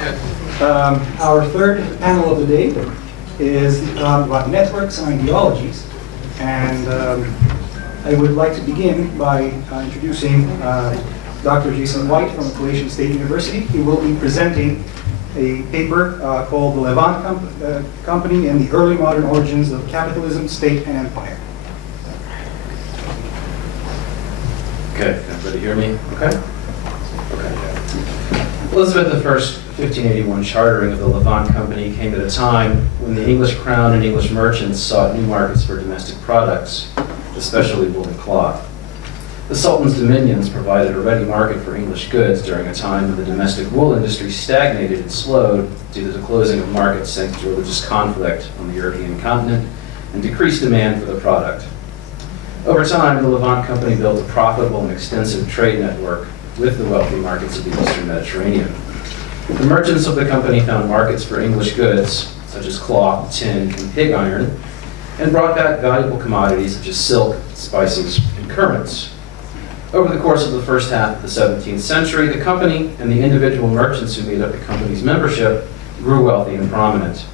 Our third panel of the day is about networks and ideologies. And I would like to begin by introducing Dr. Jason White from Appalachian State University. He will be presenting a paper called The Levant Company and the Early Modern Origins of Capitalism, State, and Empire. Okay, can everybody hear me? Okay? Okay. Elizabeth I's 1581 chartering of the Levant Company came at a time when the English crown and English merchants sought new markets for domestic products, especially wool and cloth. The Sultan's dominions provided a ready market for English goods during a time when the domestic wool industry stagnated and slowed due to the closing of markets thanks to religious conflict on the European continent and decreased demand for the product. Over time, the Levant Company built a profitable and extensive trade network with the wealthy markets of the Eastern Mediterranean. The merchants of the company found markets for English goods, such as cloth, tin, and pig iron, and brought back valuable commodities such as silk, spices, and currants. Over the course of the first half of the 17th century, the company and the individual merchants who made up the company's membership grew wealthy and prominent.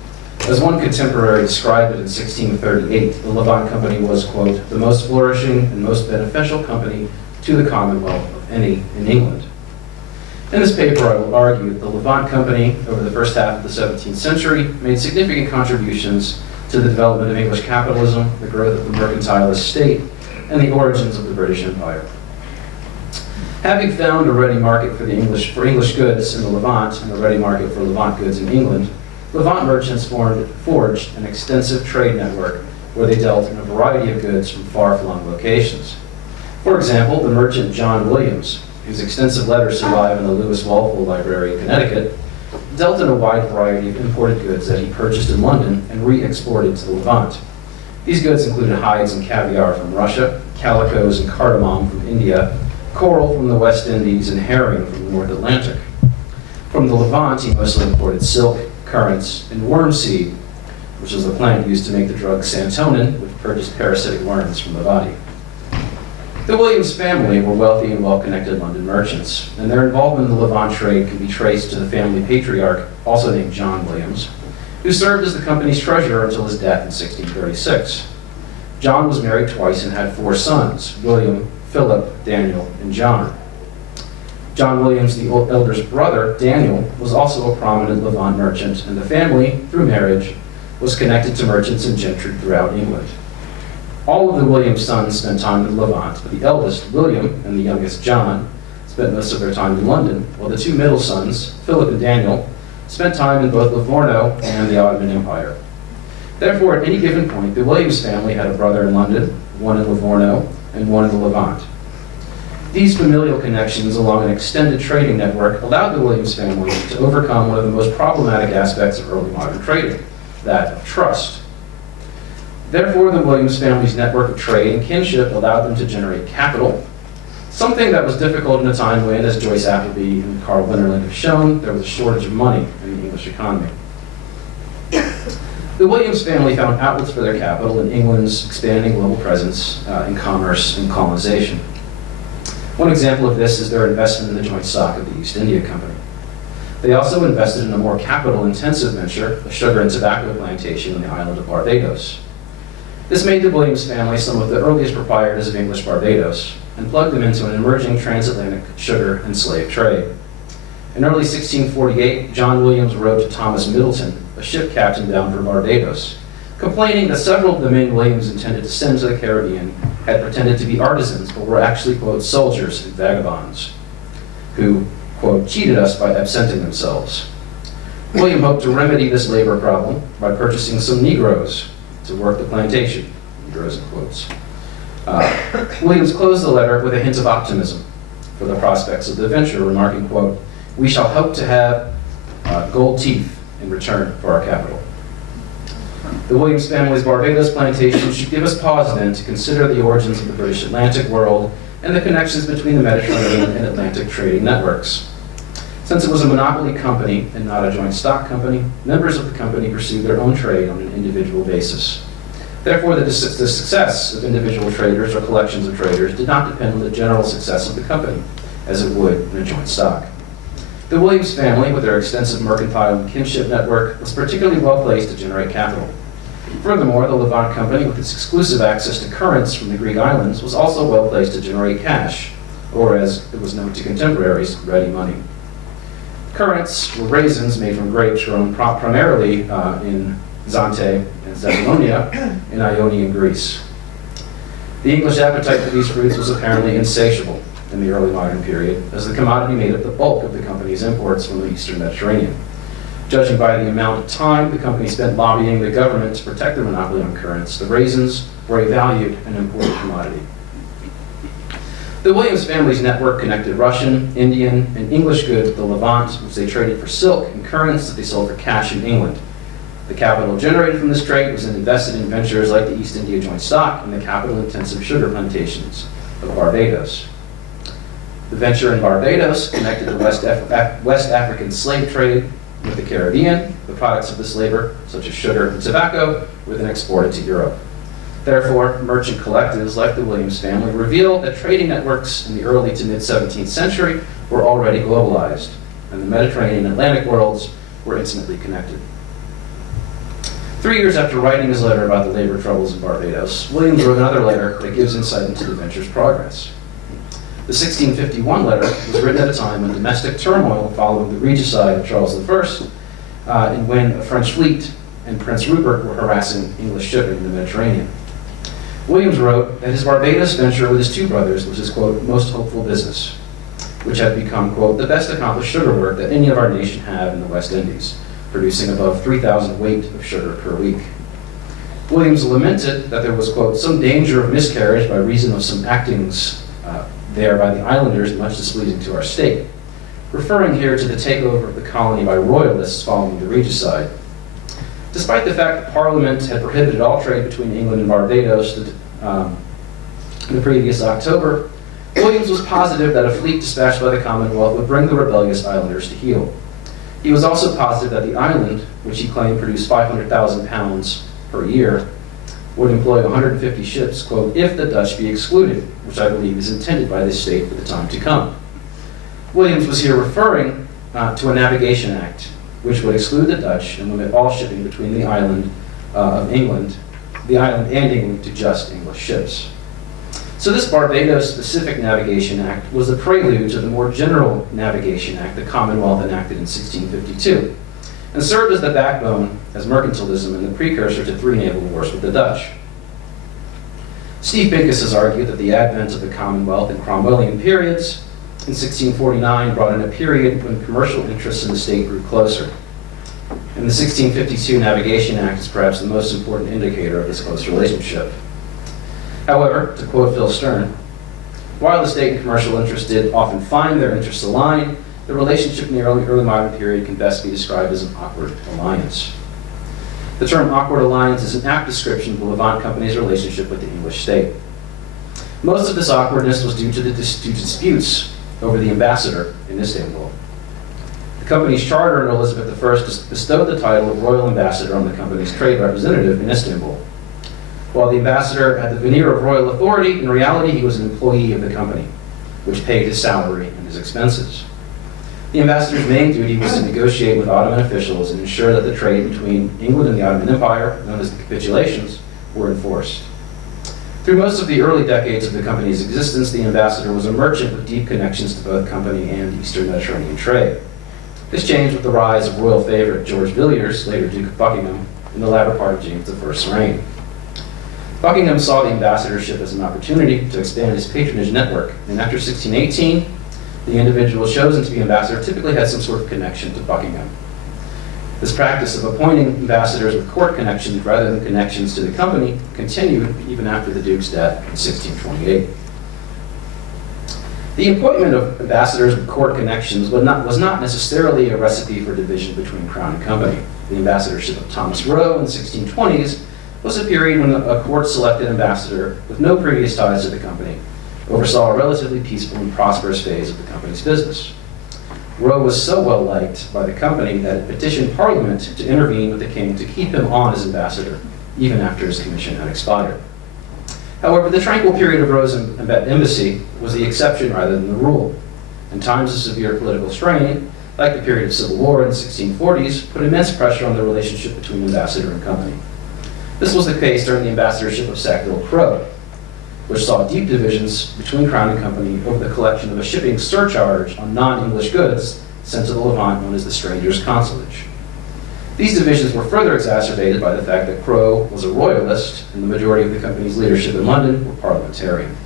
As one contemporary described it in 1638, the Levant Company was, quote, the most flourishing and most beneficial company to the Commonwealth of any in England. In this paper, I will argue that the Levant Company, over the first half of the 17th century, made significant contributions to the development of English capitalism, the growth of the mercantilist state, and the origins of the British Empire. Having found a ready market for English goods in the Levant and a ready market for Levant goods in England, Levant merchants forged an extensive trade network where they dealt in a variety of goods from far-flung locations. For example, the merchant John Williams, whose extensive letters survive in the Lewis Walpole Library in Connecticut, dealt in a wide variety of imported goods that he purchased in London and re-exported to the Levant. These goods included hides and caviar from Russia, calicos and cardamom from India, coral from the West Indies, and herring from the North Atlantic. From the Levant, he mostly imported silk, currants, and wormseed, which is the plant used to make the drug santonin, which purged parasitic worms from the body. The Williams family were wealthy and well-connected London merchants, and their involvement in the Levant trade can be traced to the family patriarch, also named John Williams, who served as the company's treasurer until his death in 1636. John was married twice and had 4 sons, William, Philip, Daniel, and John. John Williams, the elder's brother, Daniel, was also a prominent Levant merchant, and the family, through marriage, was connected to merchants and gentry throughout England. All of the Williams sons spent time in Levant, but the eldest, William, and the youngest, John, spent most of their time in London, while the 2 middle sons, Philip and Daniel, spent time in both Livorno and the Ottoman Empire. Therefore, at any given point, the Williams family had a brother in London, one in Livorno, and one in the Levant. These familial connections along an extended trading network allowed the Williams family to overcome one of the most problematic aspects of early modern trading, that of trust. Therefore, the Williams family's network of trade and kinship allowed them to generate capital, something that was difficult in a time when, as Joyce Appleby and Carl Winterland have shown, there was a shortage of money in the English economy. The Williams family found outlets for their capital in England's expanding global presence in commerce and colonization. One example of this is their investment in the joint stock of the East India Company. They also invested in a more capital-intensive venture, a sugar and tobacco plantation on the island of Barbados. This made the Williams family some of the earliest proprietors of English Barbados and plugged them into an emerging transatlantic sugar and slave trade. In early 1648, John Williams wrote to Thomas Middleton, a ship captain bound for Barbados, complaining that several of the men Williams intended to send to the Caribbean had pretended to be artisans but were actually, quote, soldiers and vagabonds who, quote, cheated us by absenting themselves. William hoped to remedy this labor problem by purchasing some Negroes to work the plantation, Negroes in quotes. Williams closed the letter with a hint of optimism for the prospects of the venture, remarking, quote, we shall hope to have gold teeth in return for our capital. The Williams family's Barbados plantation should give us pause then to consider the origins of the British Atlantic world and the connections between the Mediterranean and Atlantic trading networks. Since it was a monopoly company and not a joint stock company, members of the company pursued their own trade on an individual basis. Therefore, the success of individual traders or collections of traders did not depend on the general success of the company, as it would in a joint stock. The Williams family, with their extensive mercantile and kinship network, was particularly well placed to generate capital. Furthermore, the Levant company, with its exclusive access to currents from the Greek islands, was also well placed to generate cash, or as it was known to contemporaries, ready money. Currents were raisins made from grapes grown primarily in Zante and Zaphalonia in Ionian Greece. The English appetite for these fruits was apparently insatiable in the early modern period, as the commodity made up the bulk of the company's imports from the eastern Mediterranean. Judging by the amount of time the company spent lobbying the government to protect their monopoly on currants, the raisins were a valued and important commodity. The Williams family's network connected Russian, Indian, and English goods with the Levant, which they traded for silk and currants that they sold for cash in England. The capital generated from this trade was invested in ventures like the East India Joint Stock and the capital-intensive sugar plantations of Barbados. The venture in Barbados connected the West African slave trade with the Caribbean. The products of this labor, such as sugar and tobacco, were then exported to Europe. Therefore, merchant collectives like the Williams family reveal that trading networks in the early to mid-17th century were already globalized, and the Mediterranean and Atlantic worlds were intimately connected. 3 years after writing his letter about the labor troubles in Barbados, Williams wrote another letter that gives insight into the venture's progress. The 1651 letter was written at a time when domestic turmoil following the regicide of Charles I, and when a French fleet and Prince Rupert were harassing English shipping in the Mediterranean. Williams wrote that his Barbados venture with his two brothers was his, quote, most hopeful business, which had become, quote, the best accomplished sugar work that any of our nation have in the West Indies, producing above 3,000 weight of sugar per week. Williams lamented that there was, quote, some danger of miscarriage by reason of some actings there by the islanders much displeasing to our state, referring here to the takeover of the colony by royalists following the regicide. Despite the fact that Parliament had prohibited all trade between England and Barbados the previous October, Williams was positive that a fleet dispatched by the Commonwealth would bring the rebellious islanders to heel. He was also positive that the island, which he claimed produced 500,000 pounds per year, would employ 150 ships, quote, if the Dutch be excluded, which I believe is intended by this state for the time to come. Williams was here referring to a navigation act, which would exclude the Dutch and limit all shipping between the island and England to just English ships. So this Barbados-specific Navigation Act was a prelude to the more general Navigation Act the Commonwealth enacted in 1652, and served as the backbone as mercantilism and the precursor to 3 naval wars with the Dutch. Steve Pincus has argued that the advent of the Commonwealth in Cromwellian periods in 1649 brought in a period when commercial interests in the state grew closer. And the 1652 Navigation Act is perhaps the most important indicator of this close relationship. However, to quote Phil Stern, while the state and commercial interests did often find their interests aligned, the relationship in the early modern period can best be described as an awkward alliance. The term awkward alliance is an apt description of the Levant Company's relationship with the English state. Most of this awkwardness was due to disputes over the ambassador in Istanbul. The company's charter in Elizabeth I bestowed the title of Royal Ambassador on the company's trade representative in Istanbul. While the ambassador had the veneer of royal authority, in reality he was an employee of the company, which paid his salary and his expenses. The ambassador's main duty was to negotiate with Ottoman officials and ensure that the trade between England and the Ottoman Empire, known as the capitulations, were enforced. Through most of the early decades of the company's existence, the ambassador was a merchant with deep connections to both company and Eastern Mediterranean trade. This changed with the rise of royal favorite George Villiers, later Duke of Buckingham, in the latter part of James I's reign. Buckingham saw the ambassadorship as an opportunity to expand his patronage network, and after 1618, the individual chosen to be ambassador typically had some sort of connection to Buckingham. This practice of appointing ambassadors with court connections rather than connections to the company continued even after the Duke's death in 1628. The appointment of ambassadors with court connections was not necessarily a recipe for division between Crown and Company. The ambassadorship of Thomas Rowe in the 1620s was a period when a court-selected ambassador with no previous ties to the company oversaw a relatively peaceful and prosperous phase of the company's business. Rowe was so well liked by the company that it petitioned Parliament to intervene with the king to keep him on as ambassador, even after his commission had expired. However, the tranquil period of Rowe's embassy was the exception rather than the rule. In times of severe political strain, like the period of civil war in the 1640s, put immense pressure on the relationship between ambassador and company. This was the case during the ambassadorship of Sackville-Crowe, which saw deep divisions between Crown and Company over the collection of a shipping surcharge on non-English goods sent to the Levant known as the Strangers' Consulage. These divisions were further exacerbated by the fact that Crowe was a royalist and the majority of the company's leadership in London were parliamentarian.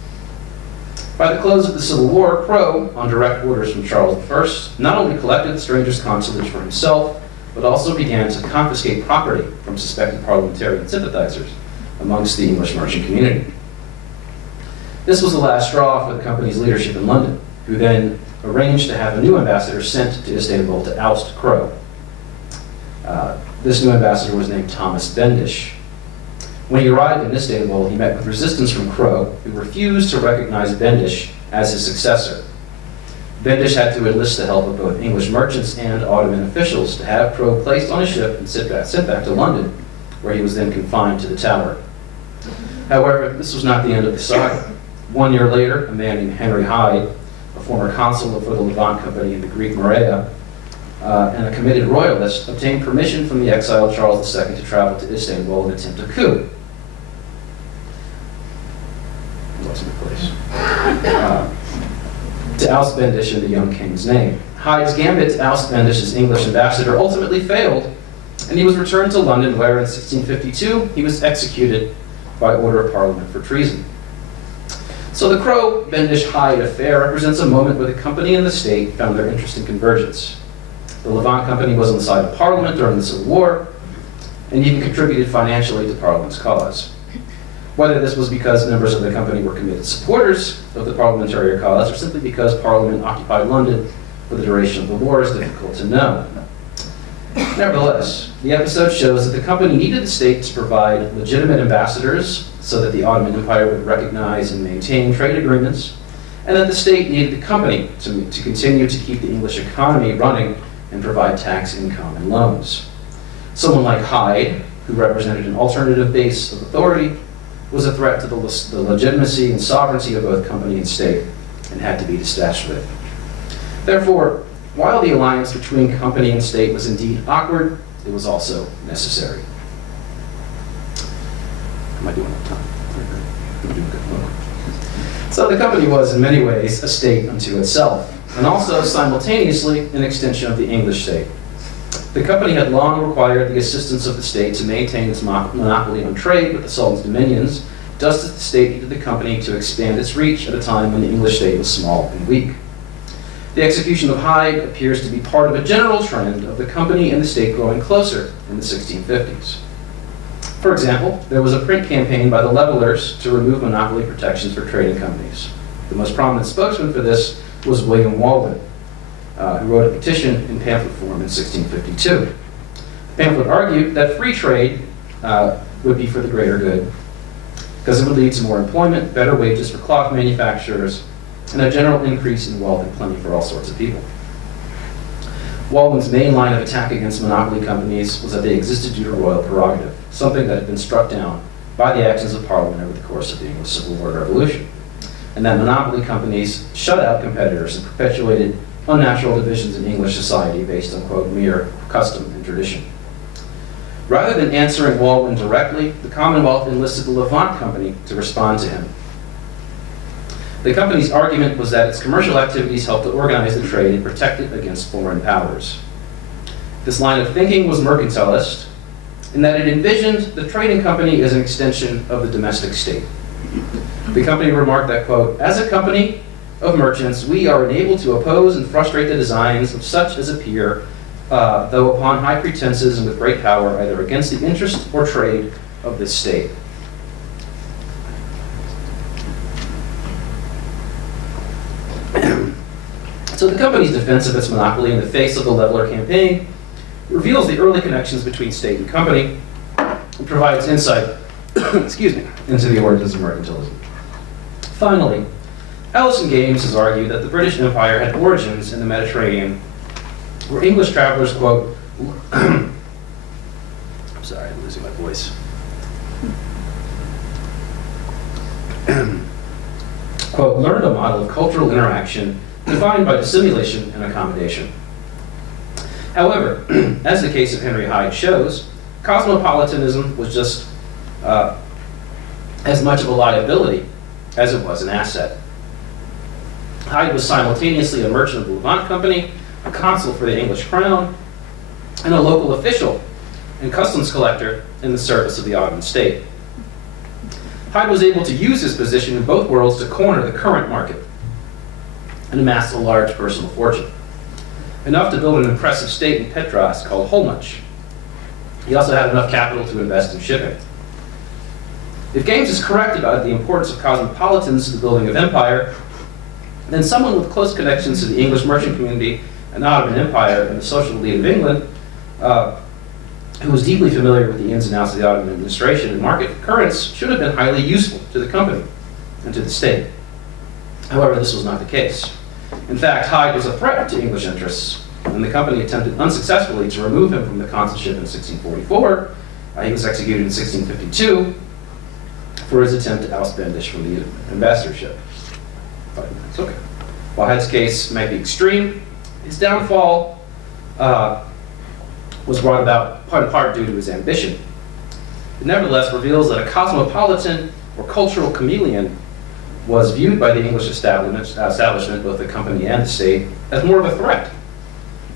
By the close of the Civil War, Crowe, on direct orders from Charles I, not only collected the Strangers' Consulage for himself, but also began to confiscate property from suspected parliamentarian sympathizers amongst the English merchant community. This was the last straw for the company's leadership in London, who then arranged to have a new ambassador sent to Istanbul to oust Crowe. This new ambassador was named Thomas Bendish. When he arrived in Istanbul, he met with resistance from Crowe, who refused to recognize Bendish as his successor. Bendish had to enlist the help of both English merchants and Ottoman officials to have Crowe placed on a ship and sent back to London, where he was then confined to the Tower. However, this was not the end of the saga. 1 year later, a man named Henry Hyde, a former consul for the Levant Company in the Greek Morea, and a committed royalist, obtained permission from the exiled Charles II to travel to Istanbul and attempt a coup. Lost my place. To oust Bendish in the young king's name. Hyde's gambit to oust Bendish as English ambassador ultimately failed, and he was returned to London, where in 1652 he was executed by order of Parliament for treason. So the Crowe-Bendish-Hyde affair represents a moment where the company and the state found their interest in convergence. The Levant Company was on the side of Parliament during the Civil War, and even contributed financially to Parliament's cause. Whether this was because members of the company were committed supporters of the parliamentary cause, or simply because Parliament occupied London for the duration of the war, is difficult to know. Nevertheless, the episode shows that the company needed the state to provide legitimate ambassadors so that the Ottoman Empire would recognize and maintain trade agreements, and that the state needed the company to continue to keep the English economy running and provide tax income and loans. Someone like Hyde, who represented an alternative base of authority, was a threat to the legitimacy and sovereignty of both company and state, and had to be dispatched with. Therefore, while the alliance between company and state was indeed awkward, it was also necessary. Am I doing enough time? I'm doing good. Okay. So the company was, in many ways, a state unto itself, and also simultaneously an extension of the English state. The company had long required the assistance of the state to maintain its monopoly on trade with the Sultan's dominions, just as the state needed the company to expand its reach at a time when the English state was small and weak. The execution of Hyde appears to be part of a general trend of the company and the state growing closer in the 1650s. For example, there was a print campaign by the Levelers to remove monopoly protections for trading companies. The most prominent spokesman for this was William Walden, who wrote a petition in pamphlet form in 1652. The pamphlet argued that free trade would be for the greater good, because it would lead to more employment, better wages for cloth manufacturers, and a general increase in wealth and plenty for all sorts of people. Walden's main line of attack against monopoly companies was that they existed due to royal prerogative, something that had been struck down by the actions of Parliament over the course of the English Civil War Revolution, and that monopoly companies shut out competitors and perpetuated unnatural divisions in English society based on, quote, mere custom and tradition. Rather than answering Walden directly, the Commonwealth enlisted the Levant Company to respond to him. The company's argument was that its commercial activities helped to organize the trade and protect it against foreign powers. This line of thinking was mercantilist, in that it envisioned the trading company as an extension of the domestic state. The company remarked that, quote, as a company of merchants, we are enabled to oppose and frustrate the designs of such as appear, though upon high pretenses and with great power, either against the interest or trade of this state. So the company's defense of its monopoly in the face of the Leveler campaign reveals the early connections between state and company and provides insight excuse me, into the origins of mercantilism. Finally, Allison Games has argued that the British Empire had origins in the Mediterranean, where English travelers, quote, I'm sorry, I'm losing my voice. Quote, learned a model of cultural interaction defined by dissimulation and accommodation. However, as the case of Henry Hyde shows, cosmopolitanism was just as much of a liability as it was an asset. Hyde was simultaneously a merchant of the Levant Company, a consul for the English crown, and a local official and customs collector in the service of the Ottoman state. Hyde was able to use his position in both worlds to corner the current market and amass a large personal fortune, enough to build an impressive state in Petras called Holmuch. He also had enough capital to invest in shipping. If Games is correct about the importance of cosmopolitans to the building of empire, then someone with close connections to the English merchant community and Ottoman Empire and the social elite of England, who was deeply familiar with the ins and outs of the Ottoman administration and market currents, should have been highly useful to the company and to the state. However, this was not the case. In fact, Hyde was a threat to English interests, and the company attempted unsuccessfully to remove him from the consulship in 1644. He was executed in 1652 for his attempt to oust Bendish from the ambassadorship. 5 minutes, okay. While Hyde's case might be extreme, his downfall was brought about in part due to his ambition. It nevertheless reveals that a cosmopolitan or cultural chameleon was viewed by the English establishment, both the company and the state, as more of a threat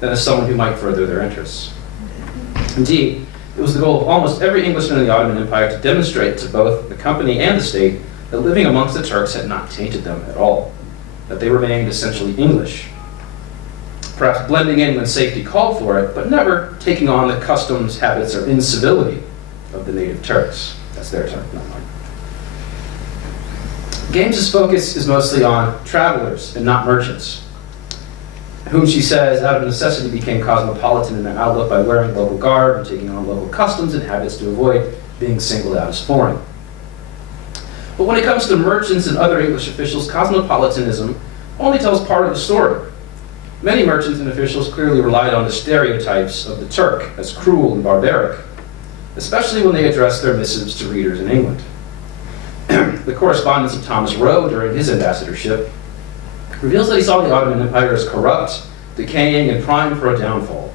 than as someone who might further their interests. Indeed, it was the goal of almost every Englishman in the Ottoman Empire to demonstrate to both the company and the state that living amongst the Turks had not tainted them at all, that they remained essentially English, perhaps blending in when safety called for it, but never taking on the customs, habits, or incivility of the native Turks. That's their term, not mine. Games's focus is mostly on travelers and not merchants, whom she says out of necessity became cosmopolitan in their outlook by wearing local garb and taking on local customs and habits to avoid being singled out as foreign. But when it comes to merchants and other English officials, cosmopolitanism only tells part of the story. Many merchants and officials clearly relied on the stereotypes of the Turk as cruel and barbaric, especially when they addressed their missives to readers in England. The correspondence of Thomas Rowe during his ambassadorship reveals that he saw the Ottoman Empire as corrupt, decaying, and primed for a downfall.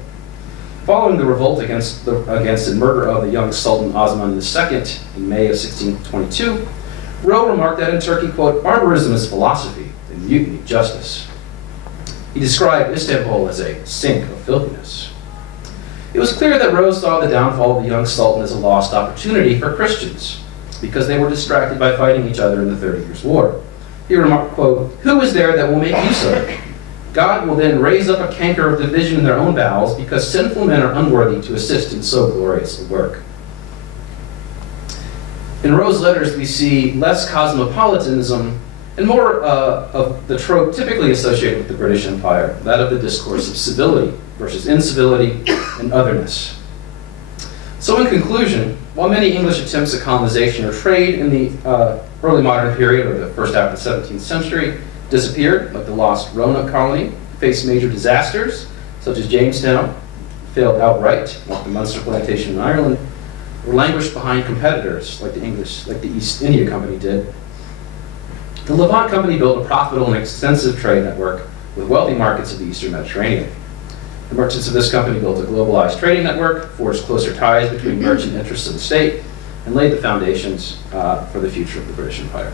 Following the revolt against and murder of the young Sultan Osman II in May of 1622, Rowe remarked that in Turkey, quote, barbarism is philosophy and mutiny justice. He described Istanbul as a sink of filthiness. It was clear that Rowe saw the downfall of the young Sultan as a lost opportunity for Christians, because they were distracted by fighting each other in the 30 Years' War. He remarked, quote, who is there that will make use of it? God will then raise up a canker of division in their own bowels, because sinful men are unworthy to assist in so glorious a work. In Rowe's letters, we see less cosmopolitanism and more of the trope typically associated with the British Empire, that of the discourse of civility versus incivility and otherness. So in conclusion, while many English attempts at colonization or trade in the early modern period, or the first half of the 17th century, disappeared, like the lost Roanoke colony, faced major disasters, such as Jamestown, failed outright, like the Munster plantation in Ireland, or languished behind competitors, like the East India Company did, the Levant Company built a profitable and extensive trade network with wealthy markets of the Eastern Mediterranean. The merchants of this company built a globalized trading network, forged closer ties between merchant interests of the state, and laid the foundations for the future of the British Empire.